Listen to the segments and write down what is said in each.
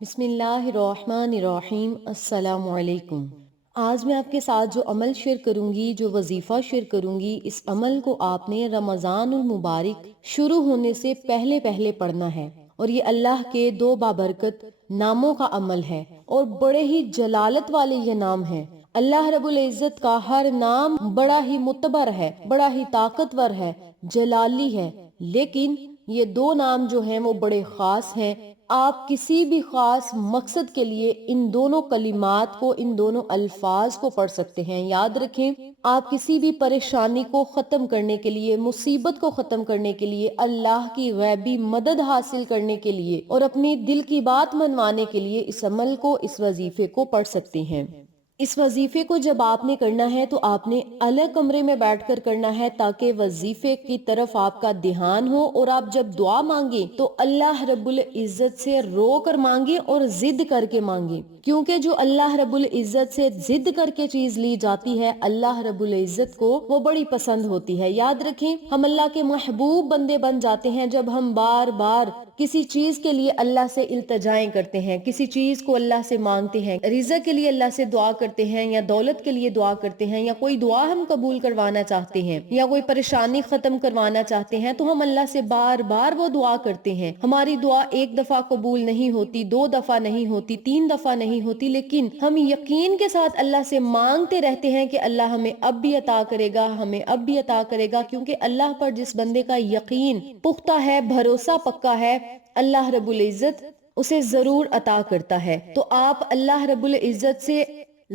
بسم اللہ الرحمن الرحیم۔ السلام علیکم۔ آج میں آپ کے ساتھ جو عمل شیئر کروں گی، جو وظیفہ شیئر کروں گی، اس عمل کو آپ نے رمضان المبارک شروع ہونے سے پہلے پہلے پڑھنا ہے، اور یہ اللہ کے دو بابرکت ناموں کا عمل ہے، اور بڑے ہی جلالت والے یہ نام ہیں۔ اللہ رب العزت کا ہر نام بڑا ہی معتبر ہے، بڑا ہی طاقتور ہے، جلالی ہے، لیکن یہ دو نام جو ہیں وہ بڑے خاص ہیں۔ آپ کسی بھی خاص مقصد کے لیے ان دونوں کلمات کو، ان دونوں الفاظ کو پڑھ سکتے ہیں۔ یاد رکھیں، آپ کسی بھی پریشانی کو ختم کرنے کے لیے، مصیبت کو ختم کرنے کے لیے، اللہ کی غیبی مدد حاصل کرنے کے لیے اور اپنی دل کی بات منوانے کے لیے اس عمل کو، اس وظیفے کو پڑھ سکتے ہیں۔ اس وظیفے کو جب آپ نے کرنا ہے تو آپ نے الگ کمرے میں بیٹھ کر کرنا ہے، تاکہ وظیفے کی طرف آپ کا دھیان ہو، اور آپ جب دعا مانگیں تو اللہ رب العزت سے رو کر مانگیں اور ضد کر کے مانگیں، کیونکہ جو اللہ رب العزت سے ضد کر کے چیز لی جاتی ہے، اللہ رب العزت کو وہ بڑی پسند ہوتی ہے۔ یاد رکھیں، ہم اللہ کے محبوب بندے بن جاتے ہیں جب ہم بار بار کسی چیز کے لیے اللہ سے التجائیں کرتے ہیں، کسی چیز کو اللہ سے مانگتے ہیں، رزق کے لیے اللہ سے دعا کرتے ہیں، یا دولت کے لیے دعا کرتے ہیں، یا کوئی دعا ہم قبول کروانا چاہتے ہیں، یا کوئی پریشانی ختم کروانا چاہتے ہیں، تو ہم اللہ سے بار بار وہ دعا کرتے ہیں۔ ہماری دعا ایک دفعہ قبول نہیں ہوتی، دو دفعہ نہیں ہوتی، تین دفعہ نہیں ہوتی، لیکن ہم یقین کے ساتھ اللہ سے مانگتے رہتے ہیں کہ اللہ ہمیں اب بھی عطا کرے گا، ہمیں اب بھی عطا کرے گا، کیونکہ اللہ پر جس بندے کا یقین پختہ ہے، بھروسہ پکا ہے، اللہ رب العزت اسے ضرور عطا کرتا ہے۔ تو آپ اللہ رب العزت سے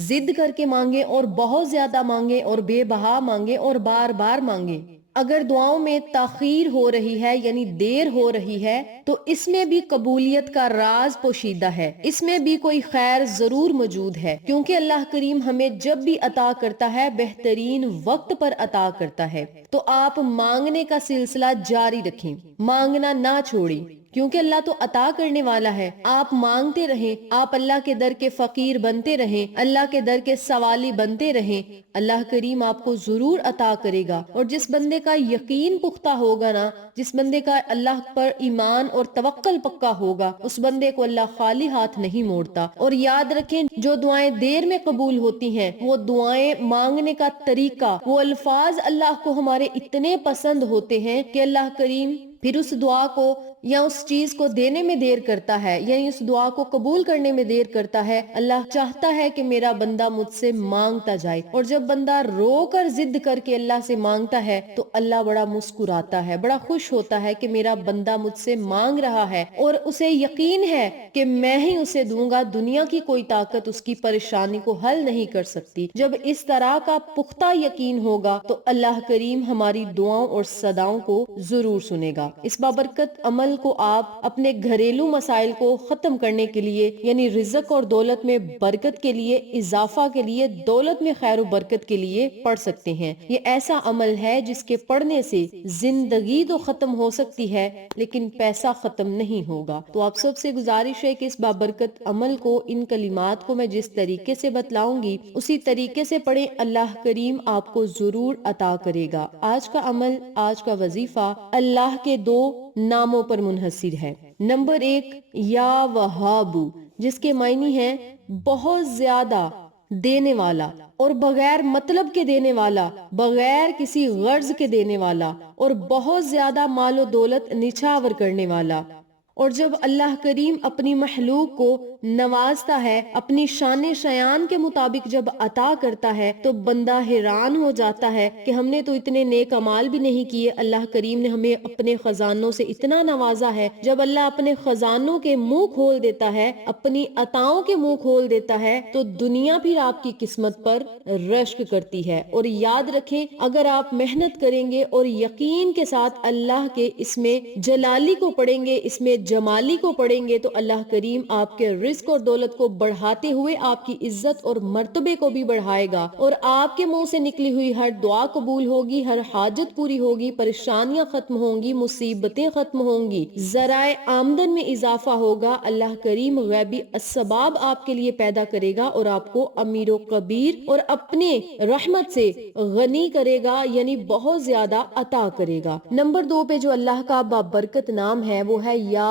ضد کر کے مانگیں، اور بہت زیادہ مانگیں، اور بے بہا مانگیں، اور بار بار مانگیں۔ اگر دعاؤں میں تاخیر ہو رہی ہے، یعنی دیر ہو رہی ہے، تو اس میں بھی قبولیت کا راز پوشیدہ ہے، اس میں بھی کوئی خیر ضرور موجود ہے، کیونکہ اللہ کریم ہمیں جب بھی عطا کرتا ہے بہترین وقت پر عطا کرتا ہے۔ تو آپ مانگنے کا سلسلہ جاری رکھیں، مانگنا نہ چھوڑیں، کیونکہ اللہ تو عطا کرنے والا ہے۔ آپ مانگتے رہیں، آپ اللہ کے در کے فقیر بنتے رہیں، اللہ کے در کے سوالی بنتے رہیں، اللہ کریم آپ کو ضرور عطا کرے گا۔ اور جس بندے کا یقین پختہ ہوگا نا، جس بندے کا اللہ پر ایمان اور توکل پکا ہوگا، اس بندے کو اللہ خالی ہاتھ نہیں موڑتا۔ اور یاد رکھیں، جو دعائیں دیر میں قبول ہوتی ہیں، وہ دعائیں مانگنے کا طریقہ، وہ الفاظ اللہ کو ہمارے اتنے پسند ہوتے ہیں کہ اللہ کریم پھر اس دعا کو یا اس چیز کو دینے میں دیر کرتا ہے، یعنی اس دعا کو قبول کرنے میں دیر کرتا ہے۔ اللہ چاہتا ہے کہ میرا بندہ مجھ سے مانگتا جائے، اور جب بندہ رو کر ضد کر کے اللہ سے مانگتا ہے تو اللہ بڑا مسکراتا ہے، بڑا خوش ہوتا ہے کہ میرا بندہ مجھ سے مانگ رہا ہے، اور اسے یقین ہے کہ میں ہی اسے دوں گا، دنیا کی کوئی طاقت اس کی پریشانی کو حل نہیں کر سکتی۔ جب اس طرح کا پختہ یقین ہوگا تو اللہ کریم ہماری دعاؤں اور صداؤں کو ضرور سنے گا۔ اس بابرکت عمل کو آپ اپنے گھریلو مسائل کو ختم کرنے کے لیے، یعنی رزق اور دولت میں برکت کے لیے، اضافہ کے لیے، دولت میں خیر و برکت کے لیے پڑھ سکتے ہیں۔ یہ ایسا عمل ہے جس کے پڑھنے سے زندگی تو ختم ہو سکتی ہے، لیکن پیسہ ختم نہیں ہوگا۔ تو آپ سب سے گزارش ہے کہ اس بابرکت عمل کو، ان کلمات کو میں جس طریقے سے بتلاؤں گی اسی طریقے سے پڑھیں، اللہ کریم آپ کو ضرور عطا کرے گا۔ آج کا عمل، آج کا وظیفہ اللہ کے دو ناموں پر منحصر ہے۔ نمبر 1، یا وہاب، جس کے معنی ہیں بہت زیادہ دینے والا، اور بغیر مطلب کے دینے والا، بغیر کسی غرض کے دینے والا، اور بہت زیادہ مال و دولت نچھاور کرنے والا۔ اور جب اللہ کریم اپنی مخلوق کو نوازتا ہے، اپنی شان شیان کے مطابق جب عطا کرتا ہے، تو بندہ حیران ہو جاتا ہے کہ ہم نے تو اتنے نیک اعمال بھی نہیں کیے، اللہ کریم نے ہمیں اپنے خزانوں سے اتنا نوازا ہے۔ جب اللہ اپنے خزانوں کے منہ کھول دیتا ہے، اپنی عطاؤں کے منہ کھول دیتا ہے، تو دنیا پھر آپ کی قسمت پر رشک کرتی ہے۔ اور یاد رکھیں، اگر آپ محنت کریں گے اور یقین کے ساتھ اللہ کے اس میں جلالی کو پڑھیں گے، اس میں جمالی کو پڑھیں گے، تو اللہ کریم آپ کے رزق اور دولت کو بڑھاتے ہوئے آپ کی عزت اور مرتبے کو بھی بڑھائے گا، اور آپ کے منہ سے نکلی ہوئی ہر دعا قبول ہوگی، ہر حاجت پوری ہوگی، پریشانیاں ختم ہوں گی، مصیبتیں ختم ہوں گی، ذرائع آمدن میں اضافہ ہوگا۔ اللہ کریم غیبی اسباب آپ کے لیے پیدا کرے گا، اور آپ کو امیر و کبیر اور اپنے رحمت سے غنی کرے گا، یعنی بہت زیادہ عطا کرے گا۔ نمبر 2 پہ جو اللہ کا بابرکت نام ہے وہ ہے یا